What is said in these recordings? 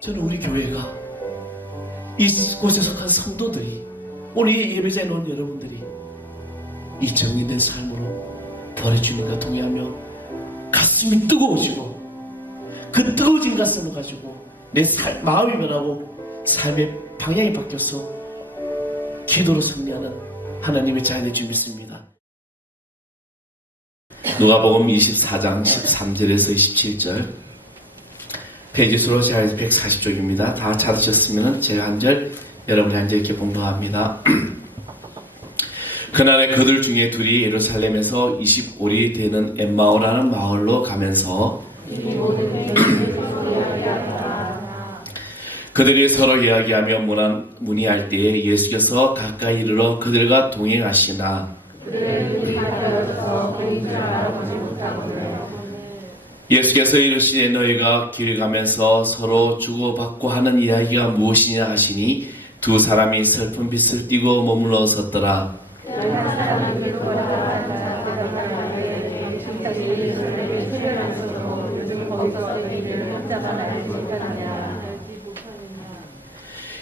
저는 우리 교회가 이곳에 속한 성도들이, 오늘 이 예배자에 놓은 여러분들이 이 정리된 삶으로 부활의 주님과 동의하며 가슴이 뜨거워지고, 그 뜨거워진 가슴을 가지고 내 마음이 변하고 삶의 방향이 바뀌어서 기도로 승리하는 하나님의 자녀될 줄 믿습니다. 누가복음 24장 13절에서 27절, 페이지수로 제가 140쪽입니다. 다 찾으셨으면 제가 한 절, 여러분이 한 절 이렇게 봉독합니다. 그날에 그들 중에 둘이 예루살렘에서 25리 되는 엠마오라는 마을로 가면서 그들이 서로 이야기하며 문의할 때에 예수께서 가까이 이르러 그들과 동행하시나 예수께서 이르시되 너희가 길 가면서 서로 주고받고 하는 이야기가 무엇이냐 하시니 두 사람이 슬픈 빛을 띠고 머물러 섰더라.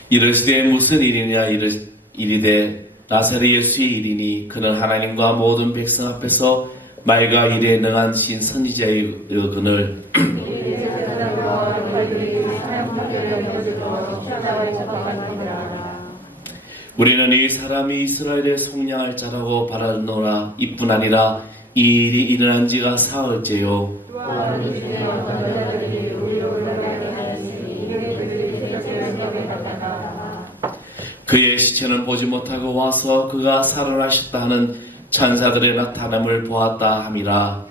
이르시되 무슨 일이냐 이르되 나사렛 예수의 일이니 그는 하나님과 모든 백성 앞에서 말과 일에 능한 신 선지자이거늘 우리는 이 사람이 이스라엘의 속량할 자라고 바라노라. 이뿐 아니라 이 일이 일어난 지가 사흘째요. 그의 시체는 보지 못하고 와서 그가 살아나셨다 하는 천사들의 나타남을 보았다 함이라.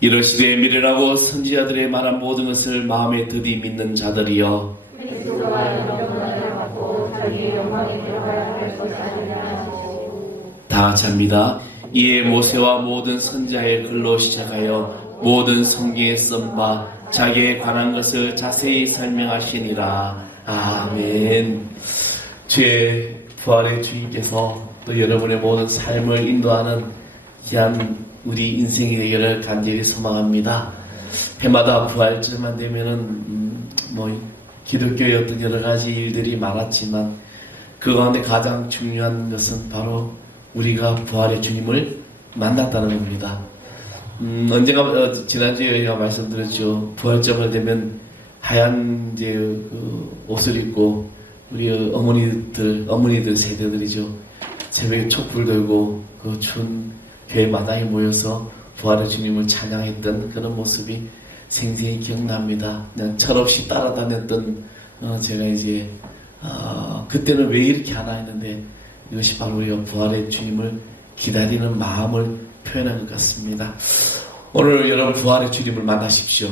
이르시되 믿으라고 선지자들의 말한 모든 것을 마음에 드디 믿는 자들이여, 다 같이 합니다. 이에 모세와 모든 선지자의 글로 시작하여 모든 성경에 쓴 바 자기에 관한 것을 자세히 설명하시니라. 아멘. 주의 부활의 주님께서 또 여러분의 모든 삶을 인도하는 귀한 우리 인생의 되기를 간절히 소망합니다. 해마다 부활절만 되면은 기독교의 어떤 여러 가지 일들이 많았지만 그 가운데 가장 중요한 것은 바로 우리가 부활의 주님을 만났다는 겁니다. 언젠가 지난주에 제가 말씀드렸죠. 부활절만 되면 하얀 옷을 입고 우리 어머니들 세대들이죠. 새벽에 촛불 들고 그 추운 교회 마당에 모여서 부활의 주님을 찬양했던 그런 모습이 생생히 기억납니다. 그냥 철없이 따라다녔던 제가 이제 그때는 왜 이렇게 하나 했는데 이것이 바로 우리가 부활의 주님을 기다리는 마음을 표현한 것 같습니다. 오늘 여러분 부활의 주님을 만나십시오.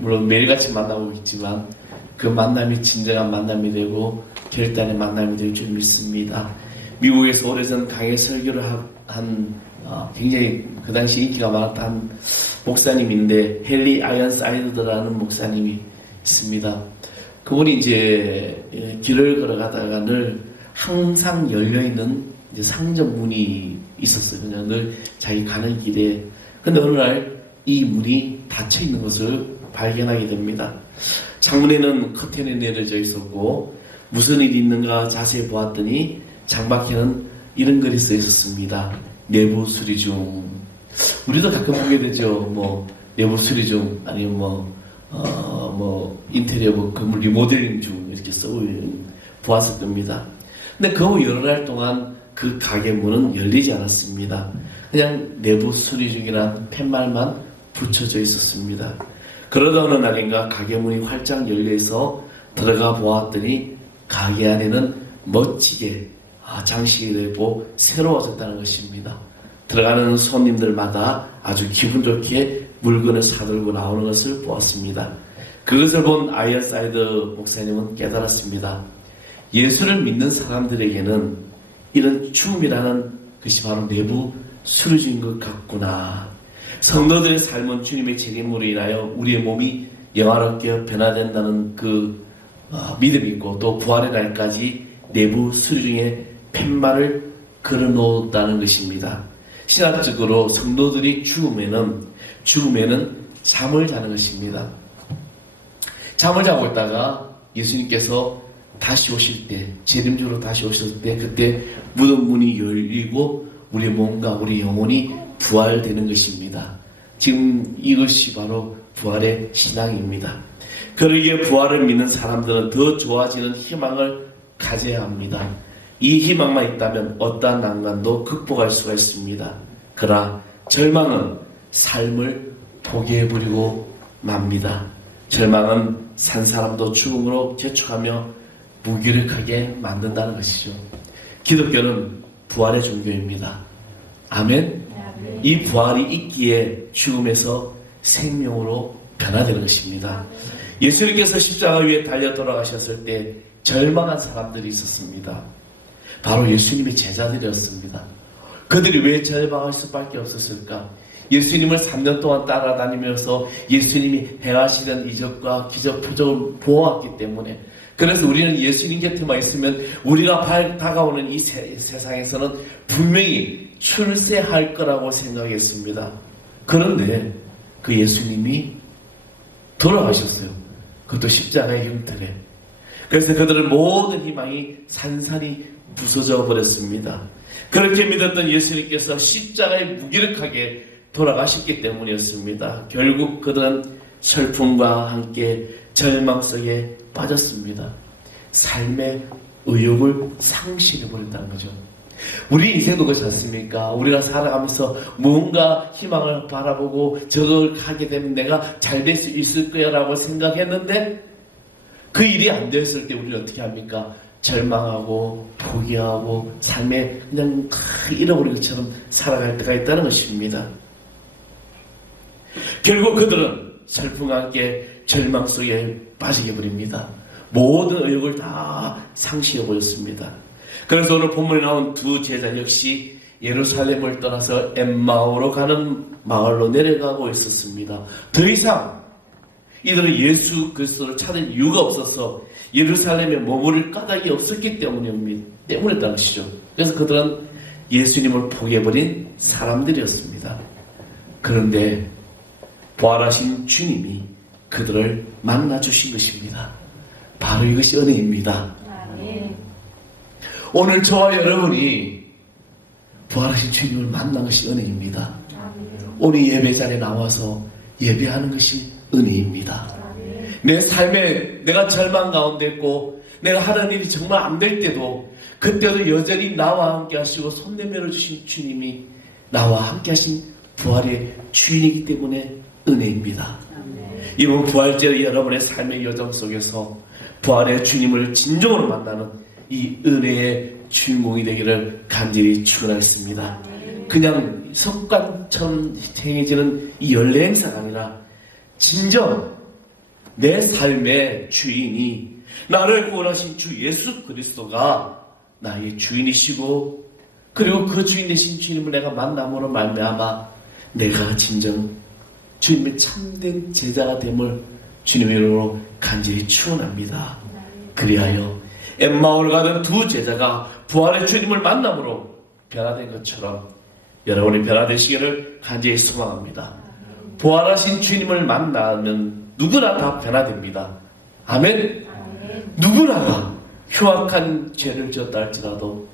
물론 매일같이 만나고 있지만 그 만남이 진정한 만남이 되고 결단의 만남이 될 줄 믿습니다. 미국에서 오래전 강의 설교를 한 굉장히 그 당시 인기가 많았던 목사님인데 헨리 아이언사이드라는 목사님이 있습니다. 그분이 이제 길을 걸어가다가 늘 항상 열려있는 상점 문이 있었어요. 그냥 늘 자기 가는 길에. 근데 어느 날 이 문이 닫혀 있는 것을 발견하게 됩니다. 창문에는 커튼이 내려져 있었고 무슨 일이 있는가 자세히 보았더니 창밖에는 이런 글이 써 있었습니다. 내부 수리 중. 우리도 가끔 보게 되죠. 내부 수리 중, 아니면 인테리어 건물 리모델링 중 이렇게 보았을 겁니다. 근데 그 여러 날 동안 그 가게 문은 열리지 않았습니다. 그냥 내부 수리 중이라는 팻말만 붙여져 있었습니다. 그러다 어느 날인가 가게 문이 활짝 열려서 들어가 보았더니 가게 안에는 멋지게 장식이 되고 새로워졌다는 것입니다. 들어가는 손님들마다 아주 기분 좋게 물건을 사들고 나오는 것을 보았습니다. 그것을 본 아이언사이드 목사님은 깨달았습니다. 예수를 믿는 사람들에게는 이런 죽음이라는 것이 바로 내부 수리주인 것 같구나. 성도들의 삶은 주님의 책임으로 인하여 우리의 몸이 영화롭게 변화된다는 그 믿음이 있고 또 부활의 날까지 내부 수리 중에 팻말을 걸어놓았다는 것입니다. 신학적으로 성도들이 죽으면은 잠을 자는 것입니다. 잠을 자고 있다가 예수님께서 다시 오실 때, 재림주로 다시 오실 때, 그때 무덤 문이 열리고 우리 몸과 우리 영혼이 부활되는 것입니다. 지금 이것이 바로 부활의 신앙입니다. 그러기에 부활을 믿는 사람들은 더 좋아지는 희망을 가져야 합니다. 이 희망만 있다면 어떠한 난관도 극복할 수가 있습니다. 그러나 절망은 삶을 포기해버리고 맙니다. 절망은 산 사람도 죽음으로 재촉하며 무기력하게 만든다는 것이죠. 기독교는 부활의 종교입니다. 아멘. 이 부활이 있기에 죽음에서 생명으로 변화되는 것입니다. 예수님께서 십자가 위에 달려 돌아가셨을 때 절망한 사람들이 있었습니다. 바로 예수님의 제자들이었습니다. 그들이 왜 절망할 수밖에 없었을까? 예수님을 3년 동안 따라다니면서 예수님이 행하시던 이적과 기적 표적을 보았기 때문에, 그래서 우리는 예수님 곁에만 있으면 우리가 다가오는 이 세상에서는 분명히 출세할 거라고 생각했습니다. 그런데 그 예수님이 돌아가셨어요. 그것도 십자가의 형태래. 그래서 그들의 모든 희망이 산산이 부서져 버렸습니다. 그렇게 믿었던 예수님께서 십자가에 무기력하게 돌아가셨기 때문이었습니다. 결국 그들은 슬픔과 함께 절망 속에 빠졌습니다. 삶의 의욕을 상실해버린다는 거죠. 우리 인생도 그렇지 않습니까? 우리가 살아가면서 뭔가 희망을 바라보고 저걸 하게 되면 내가 잘 될 수 있을 거야 라고 생각했는데 그 일이 안 되었을 때 우리는 어떻게 합니까? 절망하고 포기하고 삶에 그냥 다 잃어버린 것처럼 살아갈 때가 있다는 것입니다. 결국 그들은 슬픔과 함께 절망 속에 빠지게 버립니다. 모든 의욕을 다 상실해버렸습니다. 그래서 오늘 본문에 나온 두 제자 역시 예루살렘을 떠나서 엠마오로 가는 마을로 내려가고 있었습니다. 더 이상 이들은 예수 그리스도를 찾을 이유가 없어서 예루살렘에 머무를 까닭이 없었기 때문이었다는 것이죠. 그래서 그들은 예수님을 포기해버린 사람들이었습니다. 그런데 부활하신 주님이 그들을 만나주신 것입니다. 바로 이것이 은혜입니다. 오늘 저와 여러분이 부활하신 주님을 만난 것이 은혜입니다. 오늘 예배 자리에 나와서 예배하는 것이 은혜입니다. 내 삶에 내가 절망 가운데 있고 내가 하는 일이 정말 안 될 때도 그때도 여전히 나와 함께 하시고 손 내밀어 주신 주님이 나와 함께 하신 부활의 주인이기 때문에 은혜입니다. 이번 부활절 여러분의 삶의 여정 속에서 부활의 주님을 진정으로 만나는 이 은혜의 주인공이 되기를 간절히 축원하겠습니다. 그냥 습관처럼 행해지는 이 연례 행사가 아니라 진정 내 삶의 주인이 나를 구원하신 주 예수 그리스도가 나의 주인이시고, 그리고 그 주인 되신 주님을 내가 만남으로 말미암아 내가 진정 주님의 참된 제자가 됨을 주님의 이름으로 간절히 축원합니다. 그리하여 엠마오를 가던 두 제자가 부활의 주님을 만남으로 변화된 것처럼 여러분이 변화되시기를 간절히 소망합니다. 부활하신 주님을 만나면 누구나 다 변화됩니다. 아멘. 누구나가 흉악한 죄를 지었다 할지라도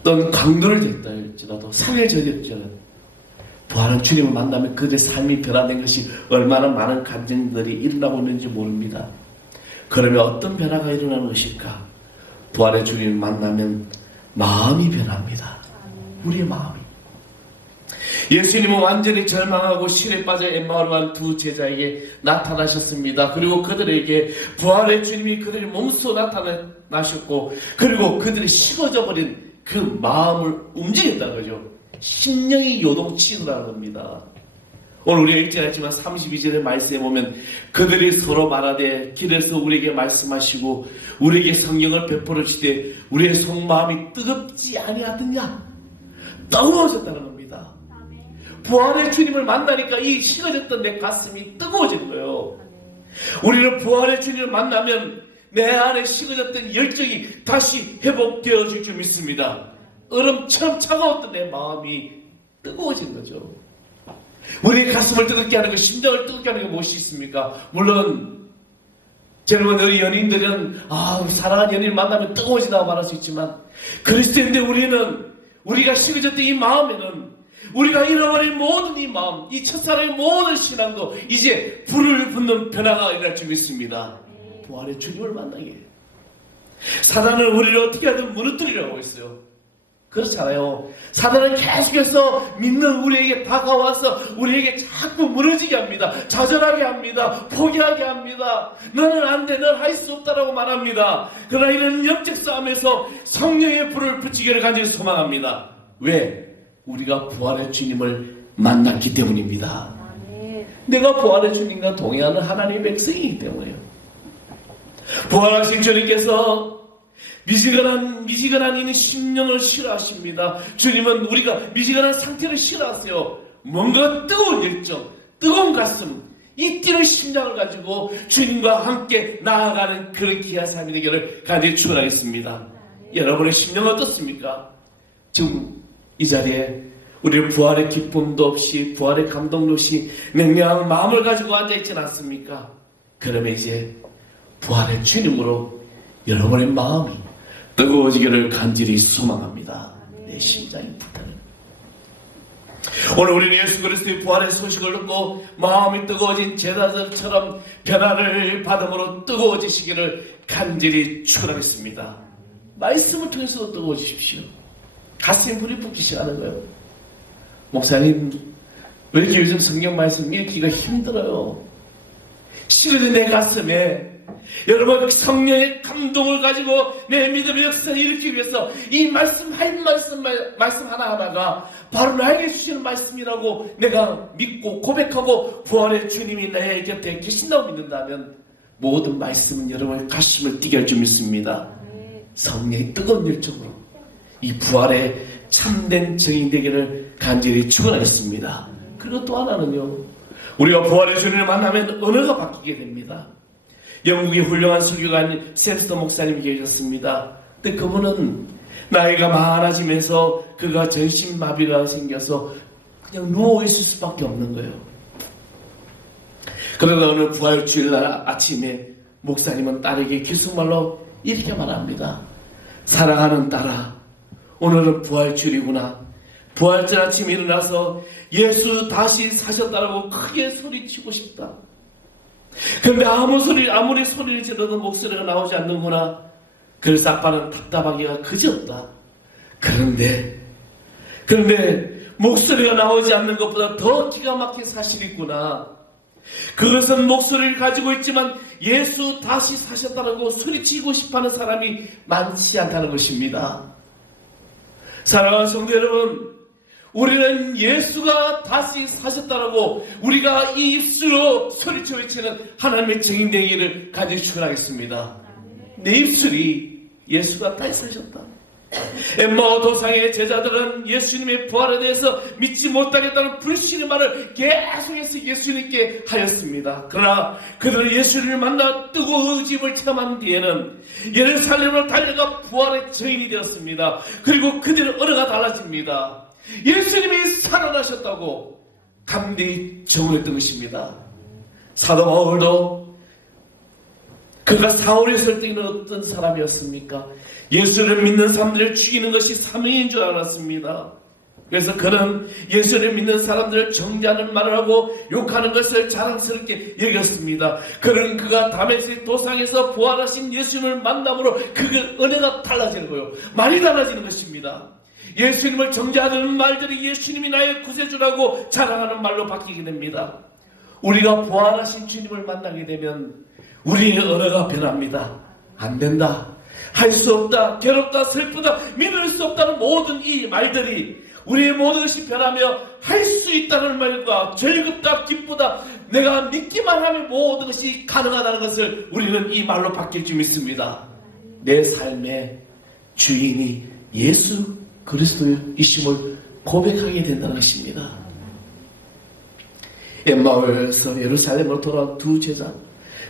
어떤 강도를 지었다 할지라도 상해를 저질렀지라도 부활한 주님을 만나면 그들의 삶이 변화된 것이 얼마나 많은 감정들이 일어나고 있는지 모릅니다. 그러면 어떤 변화가 일어나는 것일까? 부활의 주님을 만나면 마음이 변합니다. 우리의 마음이. 예수님은 완전히 절망하고 실에 빠져 엠마오로 간 두 제자에게 나타나셨습니다. 그리고 그들에게 부활의 주님이 그들의 몸소 나타나셨고, 그리고 그들이 식어져 버린 그 마음을 움직였다는 거죠. 심령이 요동치더라는 겁니다. 오늘 우리가 읽지 않았지만 32절의 말씀에 보면 그들이 서로 말하되 길에서 우리에게 말씀하시고 우리에게 성령을 베풀어 주시되 우리의 속마음이 뜨겁지 아니하더냐. 뜨거워졌다는 겁니다. 부활의 주님을 만나니까 이 식어졌던 내 가슴이 뜨거워지는 거예요. 우리는 부활의 주님을 만나면 내 안에 식어졌던 열정이 다시 회복되어질 줄 믿습니다. 얼음처럼 차가웠던 내 마음이 뜨거워진 거죠. 우리의 가슴을 뜨겁게 하는 것, 심장을 뜨겁게 하는 게 무엇이 있습니까? 물론 젊은 우리 연인들은 사랑하는 연인을 만나면 뜨거워지다고 말할 수 있지만, 그리스도인데 우리가 식어졌던 이 마음에는 우리가 잃어버린 모든 이 마음, 이 첫사랑의 모든 신앙도 이제 불을 붙는 변화가 일어날 줄 믿습니다. 부활의 주님을 만나게. 사단은 우리를 어떻게 하든 무너뜨리려고 하고 있어요. 그렇잖아요. 사단은 계속해서 믿는 우리에게 다가와서 우리에게 자꾸 무너지게 합니다. 좌절하게 합니다. 포기하게 합니다. 너는 안 돼, 넌 할 수 없다라고 말합니다. 그러나 이런 영적 싸움에서 성령의 불을 붙이기를 간절히 소망합니다. 왜? 우리가 부활의 주님을 만났기 때문입니다. 내가 부활의 주님과 동행하는 하나님의 백성이기 때문에요. 부활하신 주님께서 미지근한 이 심령을 싫어하십니다. 주님은 우리가 미지근한 상태를 싫어하세요. 뭔가 뜨거운 열정, 뜨거운 가슴, 이 뛰는 심장을 가지고 주님과 함께 나아가는 그런 귀한 삶이 되기를 간절히 축원하겠습니다. 여러분의 심령은 어떻습니까? 지금 이 자리에 우리는 부활의 기쁨도 없이, 부활의 감동도 없이 냉랭한 마음을 가지고 앉아있지 않습니까? 그러면 이제 부활의 주님으로 여러분의 마음이 뜨거워지기를 간절히 소망합니다. 내 심장이 불타는. 오늘 우리는 예수 그리스도의 부활의 소식을 듣고 마음이 뜨거워진 제자들처럼 변화를 받음으로 뜨거워지시기를 간절히 축원하겠습니다. 말씀을 통해서도 뜨거워지십시오. 가슴에 불이 붙기 시작하는 거예요. 목사님, 왜 이렇게 요즘 성경 말씀 읽기가 힘들어요? 실은 내 가슴에 여러분 성령의 감동을 가지고 내 믿음의 역사를 일으키기 위해서 이 말씀 하나하나가 바로 나에게 주시는 말씀이라고 내가 믿고 고백하고 부활의 주님이 나의 곁에 계신다고 믿는다면 모든 말씀은 여러분의 가슴을 뛰게 할 줄 믿습니다. 성령의 뜨거운 열정으로 이 부활의 참된 증인 되기를 간절히 축원하겠습니다. 그리고 또 하나는요, 우리가 부활의 주님을 만나면 언어가 바뀌게 됩니다. 영국의 훌륭한 설교가인 샘스터 목사님이 계셨습니다. 근데 그분은 나이가 많아지면서 그가 전신마비가 생겨서 그냥 누워있을 수밖에 없는 거예요. 그러다 어느 부활주일날 아침에 목사님은 딸에게 기숙말로 이렇게 말합니다. 사랑하는 딸아, 오늘은 부활주일이구나. 부활절 아침에 일어나서 예수 다시 사셨다라고 크게 소리치고 싶다. 근데 아무리 소리를 질러도 목소리가 나오지 않는구나. 그래서 아빠는 답답하기가 그지없다. 그런데 목소리가 나오지 않는 것보다 더 기가 막힌 사실이 있구나. 그것은 목소리를 가지고 있지만 예수 다시 사셨다고 소리치고 싶어하는 사람이 많지 않다는 것입니다. 사랑하는 성도 여러분, 우리는 예수가 다시 사셨다라고 우리가 이 입술로 소리쳐 외치는 하나님의 증인 되기를 간절히 축원하겠습니다. 내 입술이 예수가 다시 사셨다. 엠마오 도상의 제자들은 예수님의 부활에 대해서 믿지 못하겠다는 불신의 말을 계속해서 예수님께 하였습니다. 그러나 그들은 예수님을 만나 뜨거운 의집을 체험한 뒤에는 예루살렘으로 달려가 부활의 증인이 되었습니다. 그리고 그들의 언어가 달라집니다. 예수님이 살아나셨다고 감대히 정언했던 것입니다. 사도 바울도 그가 사울에 있을 때는 어떤 사람이었습니까? 예수를 믿는 사람들을 죽이는 것이 사명인 줄 알았습니다. 그래서 그는 예수를 믿는 사람들을 정죄하는 말을 하고 욕하는 것을 자랑스럽게 여겼습니다. 그가 다메섹 도상에서 부활하신 예수님을 만남으로 그 은혜가 달라지는 거예요. 많이 달라지는 것입니다. 예수님을 정죄하는 말들이 예수님이 나의 구세주라고 자랑하는 말로 바뀌게 됩니다. 우리가 부활하신 주님을 만나게 되면 우리의 언어가 변합니다. 안 된다, 할 수 없다, 괴롭다, 슬프다, 믿을 수 없다는 모든 이 말들이 우리의 모든 것이 변하며 할 수 있다는 말과 즐겁다, 기쁘다, 내가 믿기만 하면 모든 것이 가능하다는 것을 우리는 이 말로 바뀔 줄 믿습니다. 내 삶의 주인이 예수 그리스도이심을 고백하게 된다는 것입니다. 엠마오에서 예루살렘으로 돌아온 두 제자,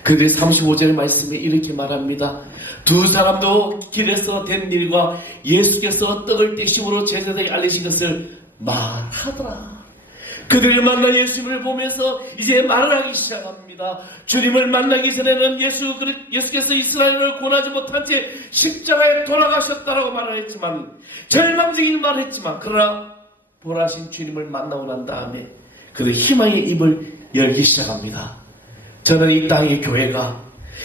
그들이 35절 말씀에 이렇게 말합니다. 두 사람도 길에서 된 일과 예수께서 떡을 떼심으로 제자들에게 알리신 것을 말하더라. 그들이 만난 예수님을 보면서 이제 말을 하기 시작합니다. 주님을 만나기 전에는 예수께서 이스라엘을 구원하지 못한 채 십자가에 돌아가셨다라고 말을 했지만, 절망적인 말을 했지만, 그러나 부활하신 주님을 만나고 난 다음에 그들 희망의 입을 열기 시작합니다. 저는 이 땅의 교회가,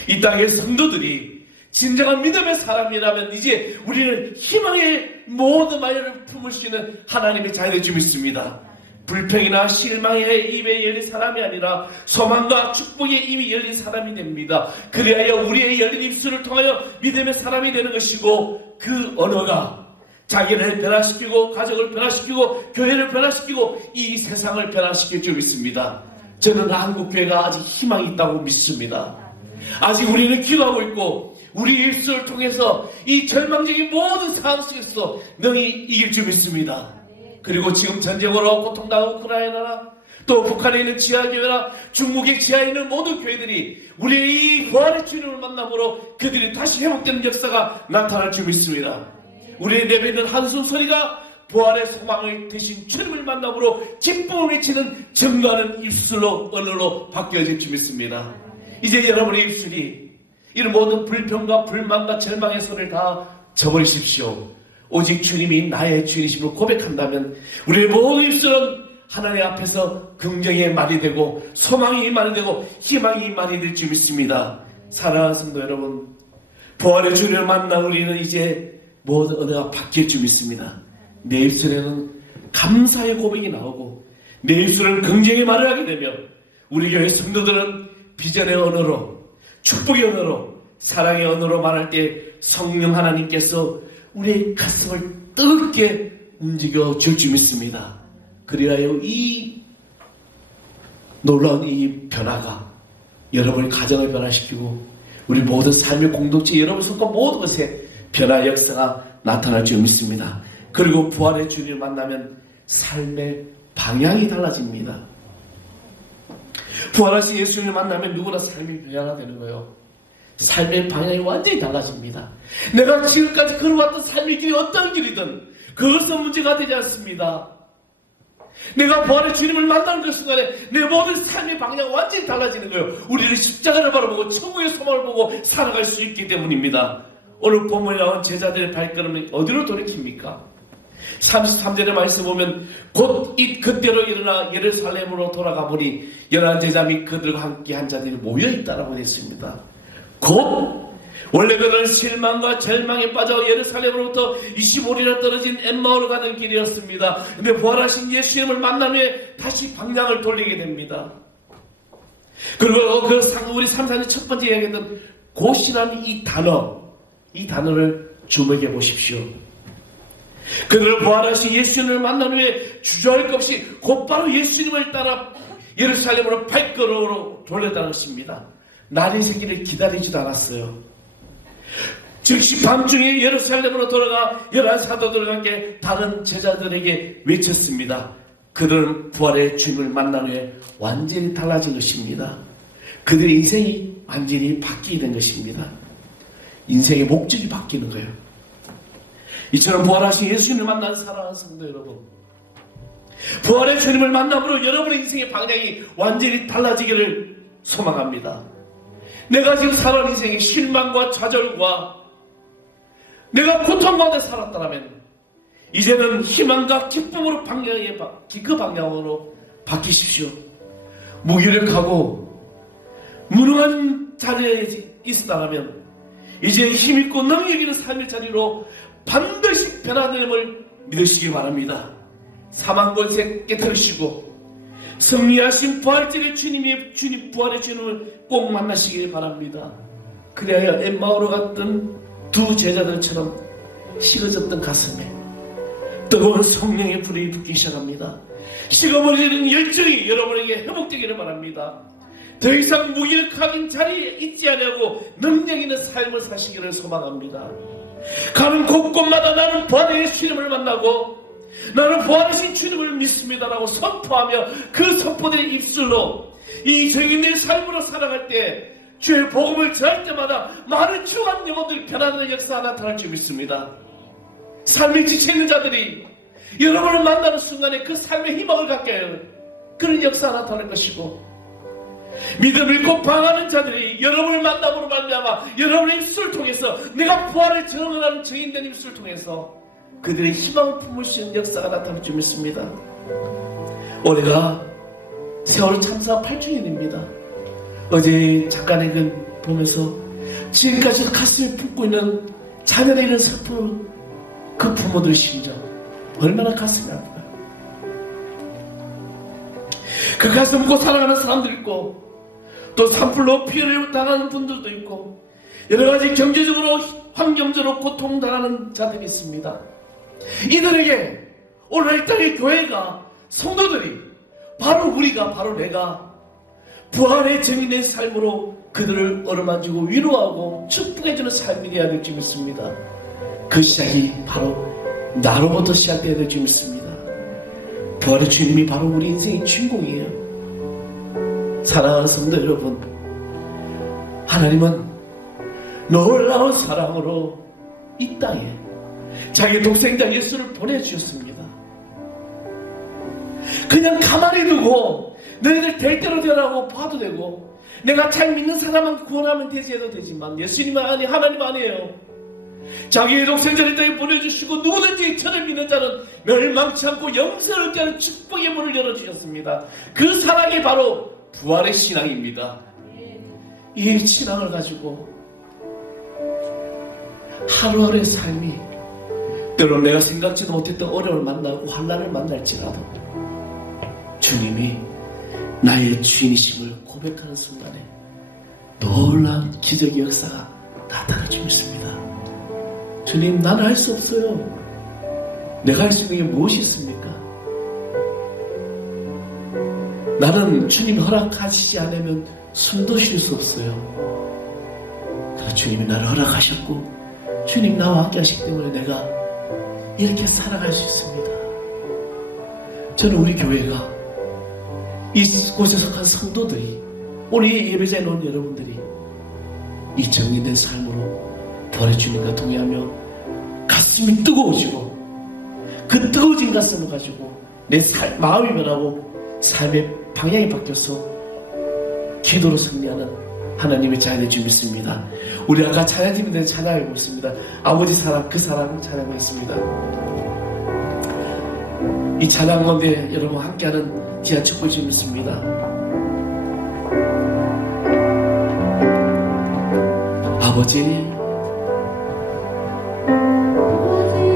이 땅의 성도들이 진정한 믿음의 사람이라면 이제 우리는 희망의 모든 마녀를 품을 수 있는 하나님의 자녀를 줄 믿습니다. 불평이나 실망의 입에 열린 사람이 아니라 소망과 축복의 입이 열린 사람이 됩니다. 그리하여 우리의 열린 입술을 통하여 믿음의 사람이 되는 것이고, 그 언어가 자기를 변화시키고 가족을 변화시키고 교회를 변화시키고 이 세상을 변화시킬 줄 믿습니다. 저는 한국교회가 아직 희망이 있다고 믿습니다. 아직 우리는 기도하고 있고 우리 입술을 통해서 이 절망적인 모든 상황 속에서 능히 이길 줄 믿습니다. 그리고 지금 전쟁으로 고통당하고 우크라이나나 또 북한에 있는 지하교회나 중국의 지하에 있는 모든 교회들이 우리의 이 부활의 주님을 만남으로 그들이 다시 회복되는 역사가 나타날 줄 믿습니다. 우리의 내뱉는 한숨 소리가 부활의 소망을 대신 주님을 만남으로 기쁨을 외치는 증거하는 입술로, 언어로 바뀌어질 줄 믿습니다. 이제 여러분의 입술이 이런 모든 불평과 불만과 절망의 소리를 다 저버리십시오. 오직 주님이 나의 주님이심을 고백한다면 우리의 모든 입술은 하나님 앞에서 긍정의 말이 되고 소망의 말이 되고 희망의 말이 될 줄 믿습니다. 사랑하는 성도 여러분, 부활의 주님을 만나 우리는 이제 모든 언어가 바뀔 줄 믿습니다. 내 입술에는 감사의 고백이 나오고 내 입술은 긍정의 말을 하게 되며 우리 교회 성도들은 비전의 언어로, 축복의 언어로, 사랑의 언어로 말할 때 성령 하나님께서 우리의 가슴을 뜨겁게 움직여 줄 줄 믿습니다. 그리하여 이 놀라운 이 변화가 여러분의 가정을 변화시키고 우리 모든 삶의 공동체, 여러분 속과 모든 것에 변화 역사가 나타날 줄 믿습니다. 그리고 부활의 주님을 만나면 삶의 방향이 달라집니다. 부활하신 예수님을 만나면 누구나 삶이 변화되는 거예요. 삶의 방향이 완전히 달라집니다. 내가 지금까지 걸어왔던 삶의 길이 어떤 길이든 그것은 문제가 되지 않습니다. 내가 부활의 주님을 만나는 그 순간에 내 모든 삶의 방향이 완전히 달라지는 거예요. 우리는 십자가를 바라보고 천국의 소망을 보고 살아갈 수 있기 때문입니다. 오늘 본문에 나온 제자들의 발걸음은 어디로 돌이킵니까? 33절의 말씀 보면 곧 그때로 일어나 예루살렘으로 돌아가보니 11제자 및 그들과 함께 한 자들이 모여있다라고 했습니다. 곧 원래 그들은 실망과 절망에 빠져 예루살렘으로부터 25리나 떨어진 엠마오로 가는 길이었습니다. 근데 부활하신 예수님을 만난 후에 다시 방향을 돌리게 됩니다. 그리고 우리 3장의 첫 번째 이야기했던 곧이라는 이 단어를 주목해 보십시오. 그들을 부활하신 예수님을 만난 후에 주저할 것 없이 곧바로 예수님을 따라 예루살렘으로 발걸음으로 돌렸다는 것입니다. 날이 새기를 기다리지도 않았어요. 즉시 밤중에 예루살렘으로 돌아가 11사도들과 함께 다른 제자들에게 외쳤습니다. 그들은 부활의 주님을 만난 후에 완전히 달라진 것입니다. 그들의 인생이 완전히 바뀌게 된 것입니다. 인생의 목적이 바뀌는 거예요. 이처럼 부활하신 예수님을 만난 사랑하는 성도 여러분, 부활의 주님을 만남으로 여러분의 인생의 방향이 완전히 달라지기를 소망합니다. 내가 지금 살아온 인생의 실망과 좌절과 내가 고통 가운데 살았다면 이제는 희망과 기쁨으로 그 방향으로 바뀌십시오. 무기력하고 무능한 자리에 있었다면 이제 힘있고 능력 있는 삶의 자리로 반드시 변화됨을 믿으시기 바랍니다. 사망 권세 깨뜨리시고 승리하신 부활절의 부활의 주님을 꼭 만나시길 바랍니다. 그래야 엠마오로 갔던 두 제자들처럼 식어졌던 가슴에 뜨거운 성령의 불이 붙기 시작합니다. 식어버리는 열정이 여러분에게 회복되기를 바랍니다. 더 이상 무기력한 자리에 있지 않냐고 능력 있는 삶을 사시기를 소망합니다. 가는 곳곳마다 나는 부활의 주님을 만나고 나는 부활하신 주님을 믿습니다라고 선포하며 그 선포된 입술로 이 정인의 삶으로 살아갈 때 주의 복음을 전할 때마다 많은 죽은 영혼들이 변화되는 역사가 나타날 줄 믿습니다. 삶에 지쳐있는 자들이 여러분을 만나는 순간에 그 삶의 희망을 갖게 해요. 그런 역사가 나타날 것이고, 믿음을 잃고 방황하는 자들이 여러분을 만남으로 말미암아 여러분의 입술을 통해서, 내가 부활을 증언하는 증인된 입술을 통해서 그들의 희망을 품을 수 있는 역사가 나타날 줄 믿습니다. 올해가 세월호 참사 8주년입니다. 어제 작가넥은 보면서 지금까지도 가슴에 품고 있는 자녀의 이런 슬픈 그 부모들의 심정, 얼마나 가슴이 아픈가. 그 가슴 묻고 살아가는 사람도 있고, 또 산불로 피해를 당하는 분들도 있고, 여러가지 경제적으로 환경적으로 고통당하는 자들이 있습니다. 이들에게 오늘 이 땅의 교회가, 성도들이, 바로 우리가, 바로 내가 부활의 증인의 삶으로 그들을 어루만지고 위로하고 축복해주는 삶이 되어야 될 줄 믿습니다. 그 시작이 바로 나로부터 시작되어야 될 줄 믿습니다. 부활의 주님이 바로 우리 인생의 주인공이에요. 사랑하는 성도 여러분, 하나님은 놀라운 사랑으로 이 땅에 자기 독생자 예수를 보내주셨습니다. 그냥 가만히 두고 너희들 될 대로 되라고 봐도 되고, 내가 잘 믿는 사람만 구원하면 되지 해도 되지만, 예수님은 아니, 하나님 아니에요. 자기의 독생자를 이 땅에 보내주시고 누구든지 저를 믿는 자는 멸망치 않고 영생을 얻게 하는 축복의 문을 열어주셨습니다. 그 사랑이 바로 부활의 신앙입니다. 이 신앙을 가지고 하루하루의 삶이, 때로는 내가 생각지도 못했던 어려움을 만나고 환난을 만날지라도 주님이 나의 주인이심을 고백하는 순간에 놀라운 기적의 역사가 나타날 줄 믿습니다. 주님, 나는 할 수 없어요. 내가 할 수 있는 게 무엇이 있습니까? 나는 주님 허락하시지 않으면 숨도 쉴 수 없어요. 그러나 주님이 나를 허락하셨고 주님 나와 함께 하시기 때문에 내가 이렇게 살아갈 수 있습니다. 저는 우리 교회가, 이곳에 속한 성도들이, 우리 예배자에 놓은 여러분들이 이 정리된 삶으로 부활의 주님과 동의하며 가슴이 뜨거워지고, 그 뜨거워진 가슴을 가지고 내 마음이 변하고 삶의 방향이 바뀌어서 기도로 승리하는 하나님의 자녀될 줄 믿습니다. 우리 아까 찬양팀인데 찬양하고 있습니다. 아버지 사랑, 그 사랑 찬양하겠습니다. 이 찬양 가운데 여러분 함께하는 귀한 축복을 줄 믿습니다. 아버지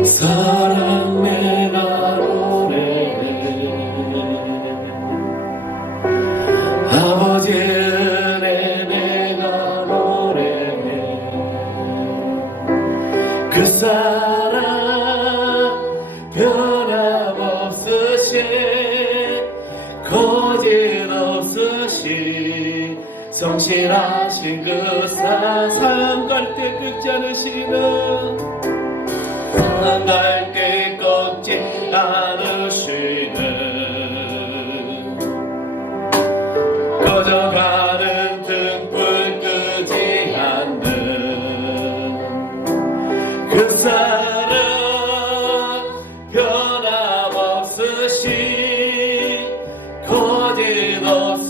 사랑 내가 노래해, 아버지 은혜 내가 노래해, 그 사랑 변함없으신 거짓없으신 성실하신 그 사랑 갈 때 긁지 않으시는, 안 갈 때 꺾지 않으시는, 꺼져가는 등불 끄지 않는 그 사랑 변함없으신 거짓없으신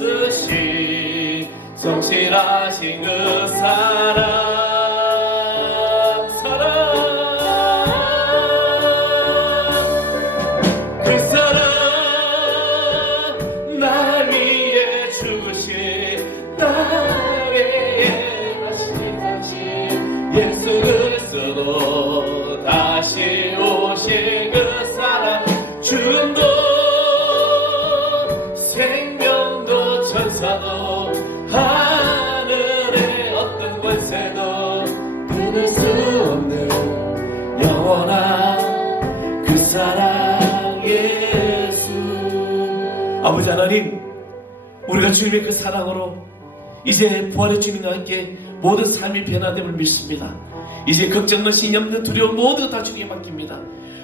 성실하신 그 사랑, 예수 그리스도 다시 오실 그 사랑, 죽음도 생명도 천사도 하늘의 어떤 권세도 끊을 수 없는 영원한 그 사랑 예수. 아버지 하나님, 우리가 주님의 그 사랑으로 이제 부활의 주님과 함께 모든 삶이 변화됨을 믿습니다. 이제 걱정, 근심, 염려, 두려움 모두 다 주님께 맡깁니다.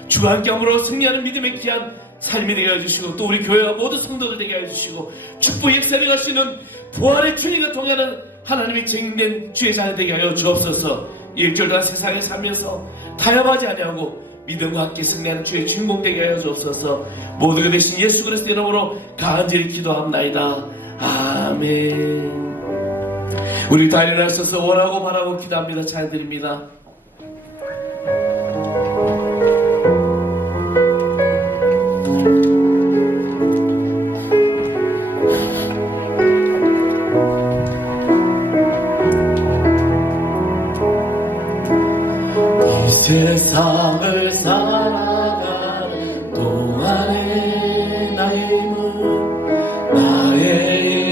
주와 함께함으로 승리하는 믿음의 귀한 삶이 되게 해주시고, 또 우리 교회와 모든 성도들 되게 해주시고, 축복 역사를 갈 수 있는 부활의 주님과 동행하는 하나님의 증인된 주의 자녀 되게 하여 주옵소서. 일절간 세상에 살면서 타협하지 아니하고 믿음과 함께 승리하는 주의 주인공 되게 하여 주옵소서. 모두가 되신 예수 그리스도의 이름으로 간절히 기도합나이다. 아멘. 우리 다 일어나셔서 원하고 바라고 기도합니다. 잘 드립니다. 세상을 살아가는 동안에 나의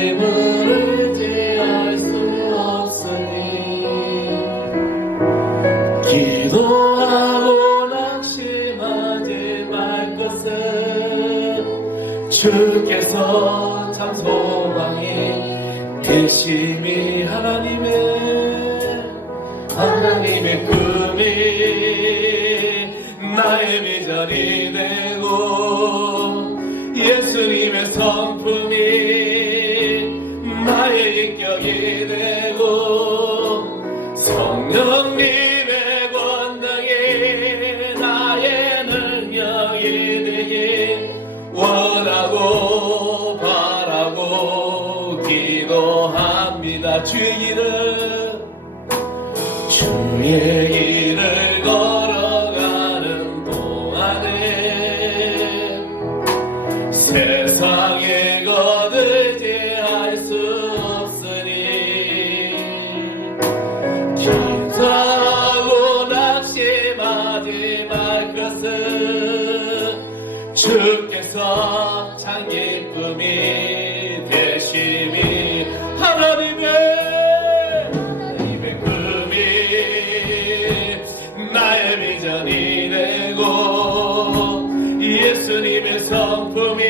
힘을 제할 수 없으니 기도하고 낙심하지 말 것은 주께서 참 소망이 되심이 하나님의 꿈이 나의 비전이 되고 예수님의 성품이 나의 인격이 되고 성령님의 권능이 나의 능력이 되길 원하고 바라고 기도합니다. 주의 길을 걸어가는 동안에 세상에 거들지할 수 없으니 기도하고 낙심하지 말 것은 주께서 참 기쁨이 되심이 하나님의 비전이 되고 예수님의 성품이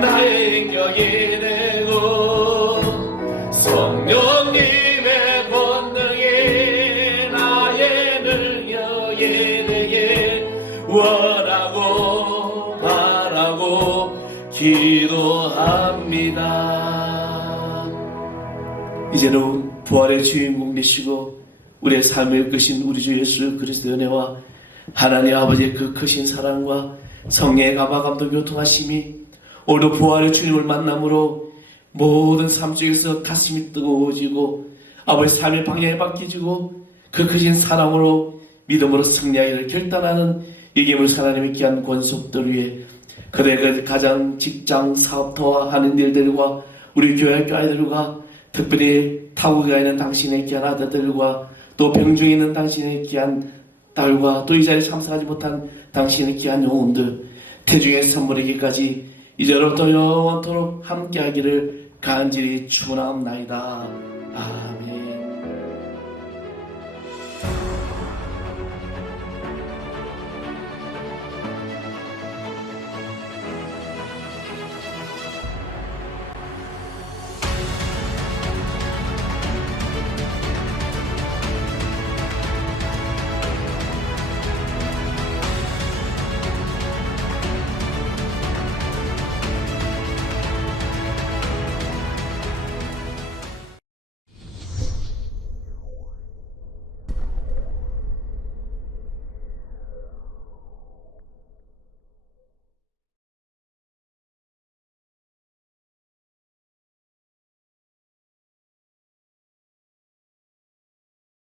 나의 인격이 되고 성령님의 본능이 나의 능력이 되길 원하고 바라고 기도합니다. 이제는 부활의 주인공 되시고 우리의 삶을 이끄신 우리 주 예수 그리스도의 은혜와 하나님 아버지의 그 크신 사랑과 성령의 감화감동 교통하심이 오늘도 부활의 주님을 만남으로 모든 삶 속에서 가슴이 뜨거워지고 아버지 삶의 방향이 바뀌어지고 그 크신 사랑으로 믿음으로 승리하기를 결단하는 이 예물 하나님의 귀한 권속들 위해 그들의 가장 직장 사업터와 하는 일들과 우리 교회 학교 아이들과 특별히 타국에 가 있는 당신의 귀한 아들들과 또 병중에 있는 당신의 귀한 딸과 또 이 자리에 참석하지 못한 당신의 귀한 영혼들 태중의 선물이기까지 이제로부터 영원토록 함께하기를 간절히 축원합나이다. 아멘.